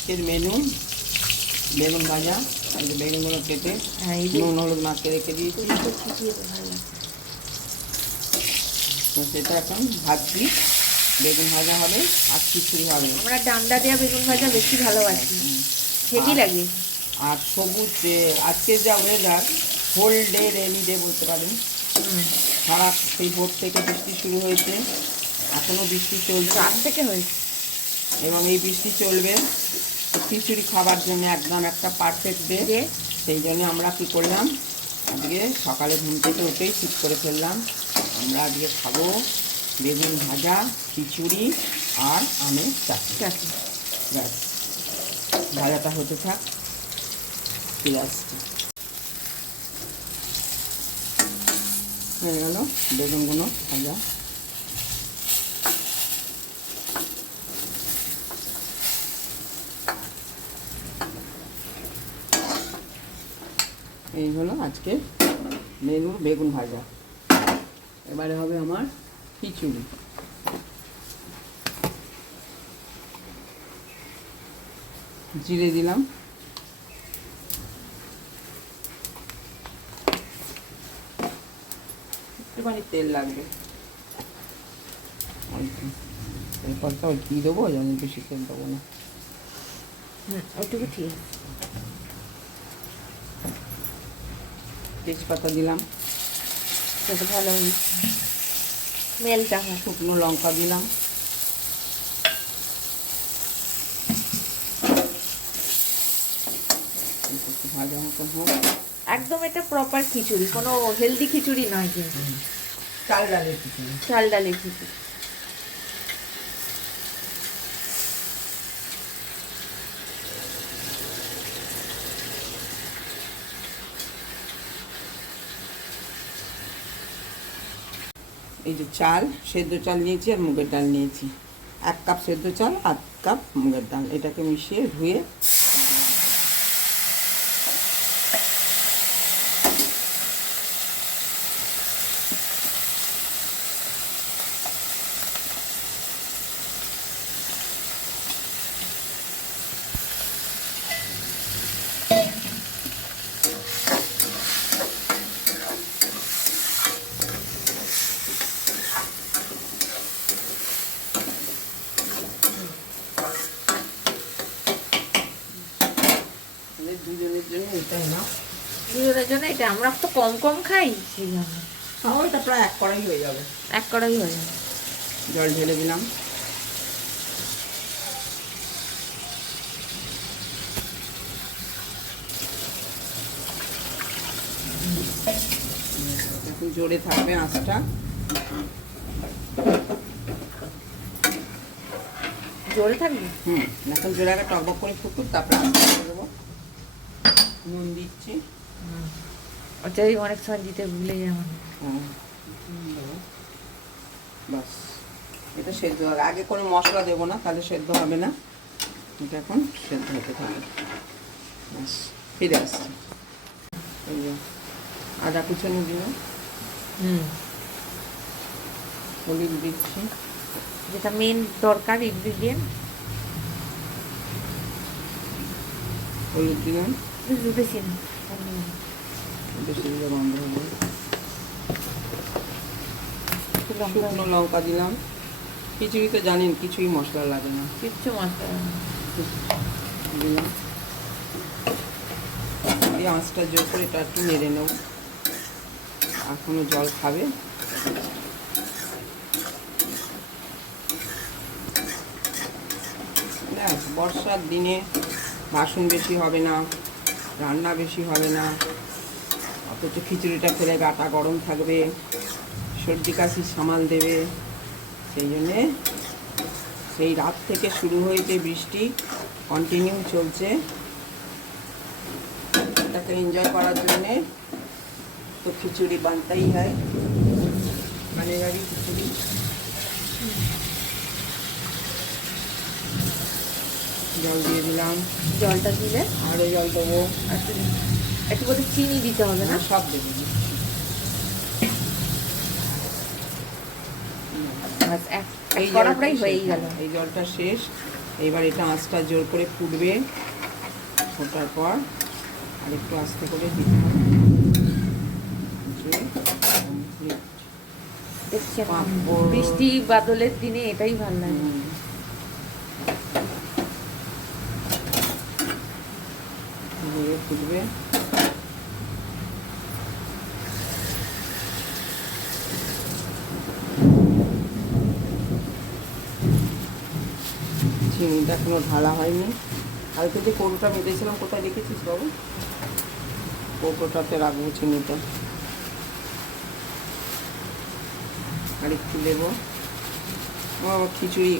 আজকের মেনু বেগুন ভাজা। এই যে বেগুনগুলো কেটে নুন হলুদ মাখিয়ে রেখে দিয়েছি, তো সেটা এখন ভাজছি। বেগুন ভাজা হবে আর খিচুড়ি হবে। আমরা ডান্ডা দেওয়া বেগুন ভাজা বেশি ভালোবাসি, হেভি লাগে। আর সবুজ আজকের যা weather, whole day rainy day বলতে পারেন। সারা সেই ভোর থেকে বৃষ্টি শুরু হয়েছে, এখনও বৃষ্টি চলছে, রাত থেকে হয়েছে এবং এই বৃষ্টি চলবে। খিচুড়ি খাবার জন্য একদম একটা পারফেক্ট ডে। সেই জন্য আমরা কী করলাম, আজকে সকালে ঘুম থেকে উঠেই ঠিক করে ফেললাম আমরা আজকে খাবো বেগুন ভাজা, খিচুড়ি আর আমের চাটনি। ব্যাস, ভাজাটা হতে থাক, ফিরে আসছি। হয়ে গেল বেগুনগুলো ভাজা। এই হলো আজকে মেনু বেগুন ভাজা। এবারে হবে আমার খিচুড়ি। জিরে দিলাম, একটুখানি তেল লাগবে, এরপরটা ঘি দেবো, যেমন বেশি তেল দেবো না। ওইটুকু ঠিক। তেজপাতা দিলাম, সেটা ভালো মেলটা হয়। শুকনো লঙ্কা দিলাম, ভাজা মতন হোক। একদম এটা প্রপার খিচুড়ি, কোনো হেলদি খিচুড়ি নয় কিন্তু, চাল ডালের খিচুড়ি। চাল ডালের খিচুড়ি। এই যে চাল, সেদ্ধ চাল নিয়েছি আর মুগের ডাল নিয়েছি। 1 কাপ সেদ্ধ চাল, 1 কাপ মুগের ডাল, এটাকে মিশিয়ে ধুয়ে দুজনের জন্য এটাই না, দুজনের জন্য এটা। আমরা তো কম কম খাই, সেই জন্য ওইটা প্রায় 1 কড়াই হয়ে যাবে। 1 কড়াই হয়ে যাবে। জল ঢেলে দিলাম, এখন জোরে থাকবে আঁচটা। জোরে থাকবে? এখন জোরে আগে টকবক করে ফুটুক, তারপরে আস্তে করে দেবো। নুন দিচ্ছি, ওটাই অনেক সময় দিতে ভুলে যাবো। বাস, এটা সেদ্ধ হবে। আগে কোনো মশলা দেবো না, তাহলে সেদ্ধ হবে না। এটা এখন সেদ্ধ হতে থাকবে। বাস, ফিরে আসছি। এই যে আদা কুচানো দিলাম, হলুদ দিচ্ছি, যেটা মেন দরকার ইনগ্রিডিয়েন্ট। হলুদ দিলাম, বেশি না, বেশি দিলে গন্ধ হবে। শুকনো লঙ্কা দিলাম। খিচুড়িতে জানেন কিছুই মশলা লাগে না, কিচ্ছু মশলা দিলাম। এই আঁচটা জোর করে এটা একটু নেড়ে নেব, এখনো জল খাবে। ব্যাস, বর্ষার দিনে বাসন বেশি হবে না, রান্না বেশি হবে না, অথচ খিচুড়িটা খেলে গাটা গরম থাকবে, সর্দি কাশি সামাল দেবে। সেই জন্যে সেই রাত থেকে শুরু হয়েছে বৃষ্টি, কন্টিনিউ চলছে। এটাকে এনজয় করার জন্যে তো খিচুড়ি বানতেই হয়, মানে গাড়ি খিচুড়ি। জল দিয়ে দিলাম, জলটা দিলে আরও জল দেবো, একটু করে চিনি দিতে হবে না? সব দেবো। এক কড়া প্রায় হয়েই গেল। এই জলটা শেষ, এবার এটা আঁচটা জোর করে ফুটবে, ফোটার পর আর একটু আস্তে করে দিতে হবে। দেখছেন বৃষ্টি বাদলের দিনে এটাই ভালো লাগে। ফুটবে, চিনিটা এখনো ঢালা হয়নি। কালকে যে কৌটোটা বেঁধেছিলাম কোথায় রেখেছিস বাবু? কৌটোটাতে রাখবো চিনিটা। আর একটু দেবো, আমার খিচুড়ি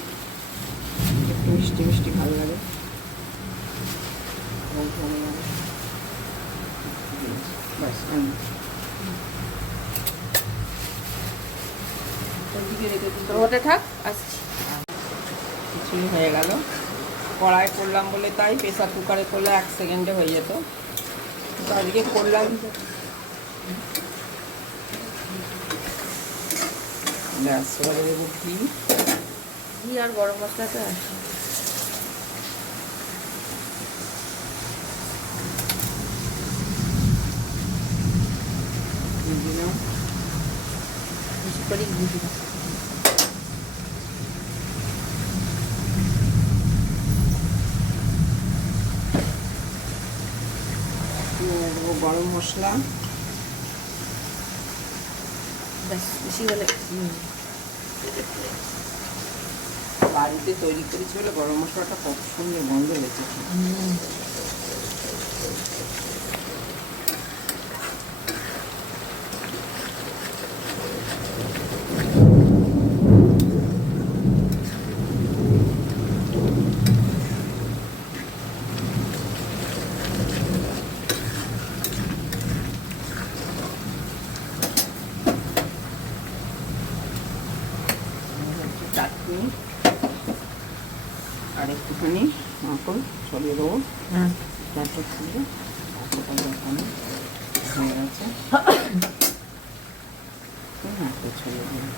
একটু মিষ্টি মিষ্টি ভালো লাগে। ব্যাস ওটা থাক, আসছি। খিচুড়ি হয়ে গেল। কড়াই করলাম বলে তাই, প্রেসার কুকারে করলে 1 সেকেন্ডে হয়ে যেত, তো আজকে করলাম। ব্যাস এবারে দেবো ঘি। ঘি আর গরম মশলাটা আছে। দিলাম বেশি করে ঘি দিলাম। দেবো গরম মশলা। ব্যাস বেশি হলে বাড়িতে তৈরি করেছি বলে গরম মশলাটা কত সুন্দর গন্ধ হয়েছে। চাটনি আর একটুখানি মাখন ছড়িয়ে দেবো। তারপর খুলে হয়ে গেছে, ছড়িয়ে দেবো,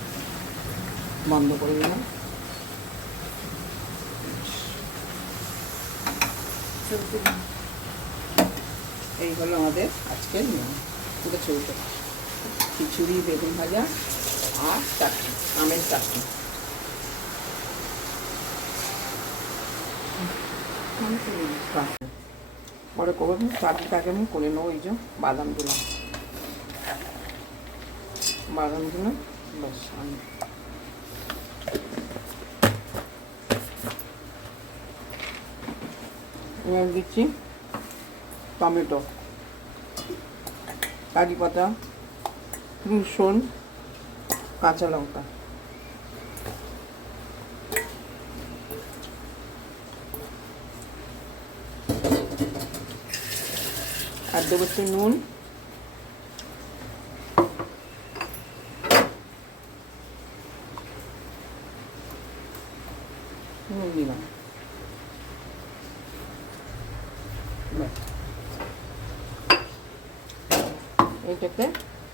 বন্ধ করে দিলাম। এই হলো আমাদের আজকের মেনু, পুরো চলতে খিচুড়ি, বেগুন ভাজা আর চাটনি, আমের চাটনি। পরে করবো, চাটনিটাকে আমি করে নেবো। এই যে বাদাম দিলাম, ব্যাস আমি এবার দিচ্ছি টমেটো, কারি পাতা, রসুন, কাঁচা লঙ্কা, আর দেবো একটু নুন, দিলাম। এইটাকে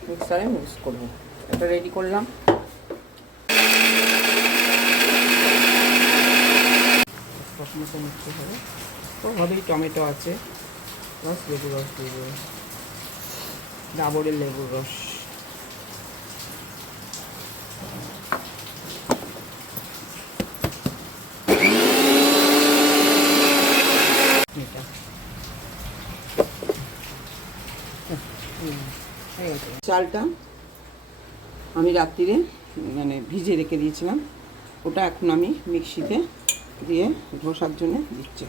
মিক্সারে মিক্স করবো। এটা রেডি করলাম। মিক্সি হবে তো হবেই, টমেটো আছে, প্লাস লেবু রস দিয়ে দেবো, ডাবরের লেবুর রস। চালটা আমি রাত্রিরে মানে ভিজে রেখে দিয়েছিলাম, ওটা এখন আমি মিক্সিতে দিয়ে ধোসার জন্য দিচ্ছি।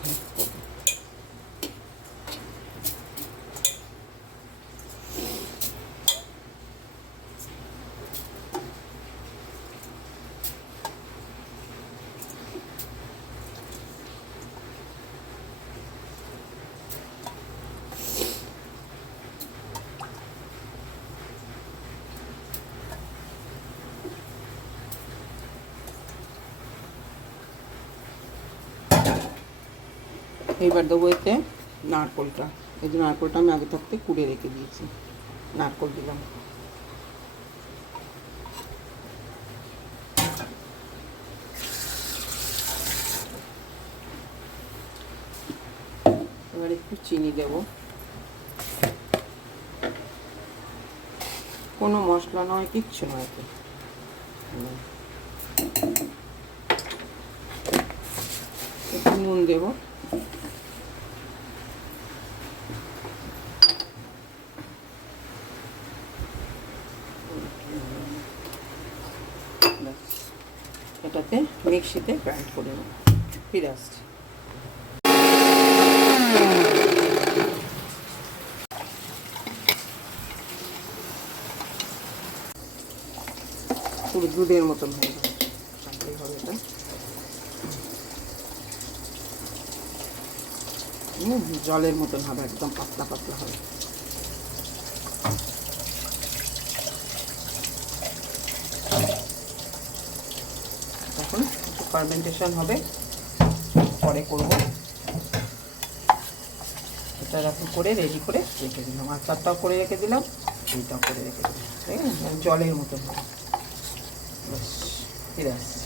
এইবার দেবো এতে নারকোলটা। এই যে নারকোলটা আমি আগে থাকতে কুড়ে রেখে দিয়েছি, নারকোল দিলাম। এবার একটু চিনি দেব, কোনো মশলা নয়, কিচ্ছু নয়, একটু নুন দেব, এটাতে মিক্সিতে গ্রাইন্ড করে নেব। ফিরে আসছি। পুরো দুধের মতন হয়ে যাবে, শান্তি হবে এটা। জলের মতন হবে, একদম পাতলা পাতলা হবে। তখন একটু ফার্মেন্টেশন হবে, পরে করব। এটা এখন করে রেডি করে রেখে দিলাম, আচারটাও করে রেখে দিলাম, এইটাও করে রেখে দিলাম, ঠিক আছে? জলের মতন হবে। ব্যাস, ফিরে আসছি।